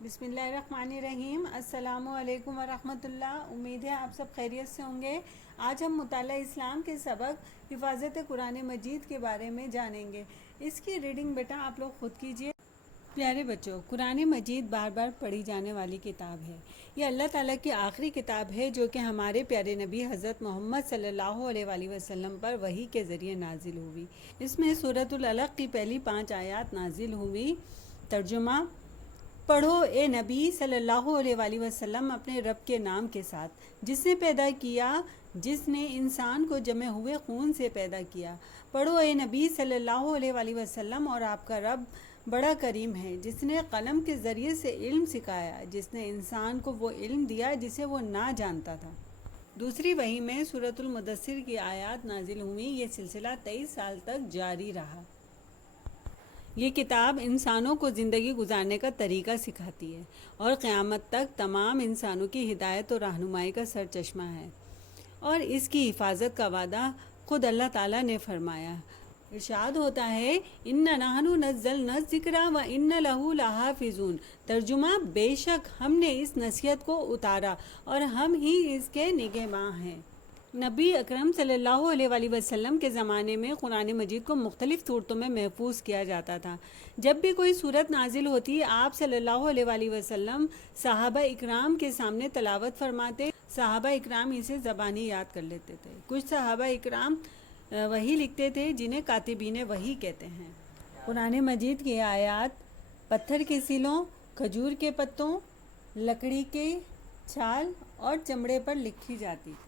بسم اللہ الرحمن الرحیم۔ السلام علیکم ورحمۃ اللہ۔ امید ہے آپ سب خیریت سے ہوں گے۔ آج ہم مطالعہ اسلام کے سبق حفاظت قرآن مجید کے بارے میں جانیں گے۔ اس کی ریڈنگ بیٹا آپ لوگ خود کیجئے۔ پیارے بچوں، قرآن مجید بار بار پڑھی جانے والی کتاب ہے۔ یہ اللہ تعالیٰ کی آخری کتاب ہے جو کہ ہمارے پیارے نبی حضرت محمد صلی اللہ علیہ وآلہ وسلم پر وحی کے ذریعے نازل ہوئی۔ اس میں سورۃ العلق کی پہلی 5 آیات نازل ہوئی۔ ترجمہ: پڑھو اے نبی صلی اللہ علیہ وآلہ وسلم اپنے رب کے نام کے ساتھ، جس نے پیدا کیا، جس نے انسان کو جمع ہوئے خون سے پیدا کیا۔ پڑھو اے نبی صلی اللہ علیہ وآلہ وسلم، اور آپ کا رب بڑا کریم ہے، جس نے قلم کے ذریعے سے علم سکھایا، جس نے انسان کو وہ علم دیا جسے وہ نہ جانتا تھا۔ دوسری وحی میں سورۃ المدثر کی آیات نازل ہوئیں۔ یہ سلسلہ 23 سال تک جاری رہا۔ یہ کتاب انسانوں کو زندگی گزارنے کا طریقہ سکھاتی ہے اور قیامت تک تمام انسانوں کی ہدایت اور رہنمائی کا سرچشمہ ہے، اور اس کی حفاظت کا وعدہ خود اللہ تعالیٰ نے فرمایا۔ ارشاد ہوتا ہے، اِنَّا نَحْنُ نَزَّلْنَا الذِّکْرَ وَإِنَّا لَهُ لَحَافِظُونَ۔ ترجمہ: بے شک ہم نے اس نصیحت کو اتارا اور ہم ہی اس کے نگہباں ہیں۔ نبی اکرم صلی اللہ علیہ وآلہ وسلم کے زمانے میں قرآن مجید کو مختلف صورتوں میں محفوظ کیا جاتا تھا۔ جب بھی کوئی صورت نازل ہوتی، آپ صلی اللہ علیہ وآلہ وسلم صحابہ اکرام کے سامنے تلاوت فرماتے۔ صحابہ اکرام اسے زبانی یاد کر لیتے تھے۔ کچھ صحابہ اکرام وحی لکھتے تھے، جنہیں کاتبین وحی کہتے ہیں۔ قرآن مجید کی آیات پتھر کے سلوں، کھجور کے پتوں، لکڑی کے چھال اور چمڑے پر لکھی جاتی تھی۔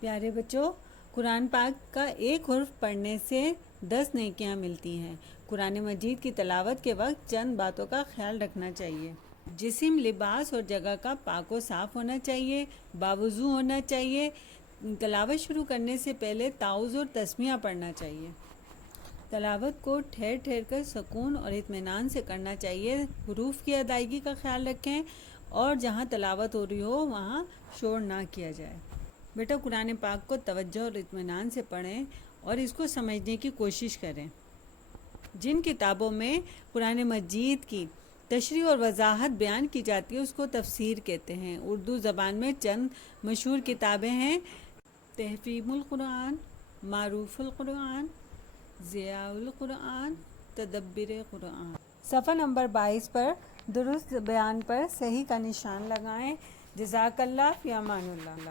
پیارے بچوں، قرآن پاک کا ایک حرف پڑھنے سے 10 نیکیاں ملتی ہیں۔ قرآن مجید کی تلاوت کے وقت چند باتوں کا خیال رکھنا چاہیے۔ جسم، لباس اور جگہ کا پاک و صاف ہونا چاہیے، باوضو ہونا چاہیے۔ تلاوت شروع کرنے سے پہلے تعوذ اور تسمیہ پڑھنا چاہیے۔ تلاوت کو ٹھہر ٹھہر کر سکون اور اطمینان سے کرنا چاہیے۔ حروف کی ادائیگی کا خیال رکھیں اور جہاں تلاوت ہو رہی ہو وہاں شور نہ کیا جائے۔ بیٹا، قرآن پاک کو توجہ اور اطمینان سے پڑھیں اور اس کو سمجھنے کی کوشش کریں۔ جن کتابوں میں قرآن مجید کی تشریح اور وضاحت بیان کی جاتی ہے اس کو تفسیر کہتے ہیں۔ اردو زبان میں چند مشہور کتابیں ہیں: تحفظ القرآن، معروف القرآن، ضیاء القرآن، تدبر قرآن۔ صفحہ نمبر 22 پر درست بیان پر صحیح کا نشان لگائیں۔ جزاک اللہ، فی امان اللہ۔